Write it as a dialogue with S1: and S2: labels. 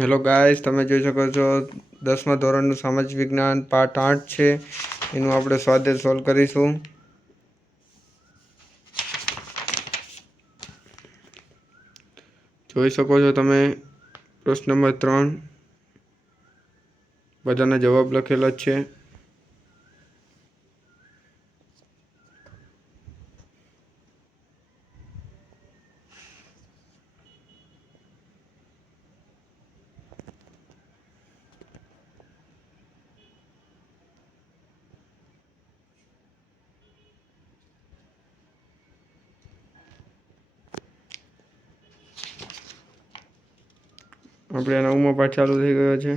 S1: Hello guys તમે જોઈ શકો છો દસમા ધોરણનું સામાજિક વિજ્ઞાન પાર્ટ આઠ છે. એનું આપણે સ્વાધ્યાય સોલ્વ કરીશું. જોઈ શકો છો તમે પ્રશ્ન નંબર ત્રણ. બધાના જવાબ લખેલા છે. આપણે નવમો પાઠ ચાલુ થઈ ગયો છે.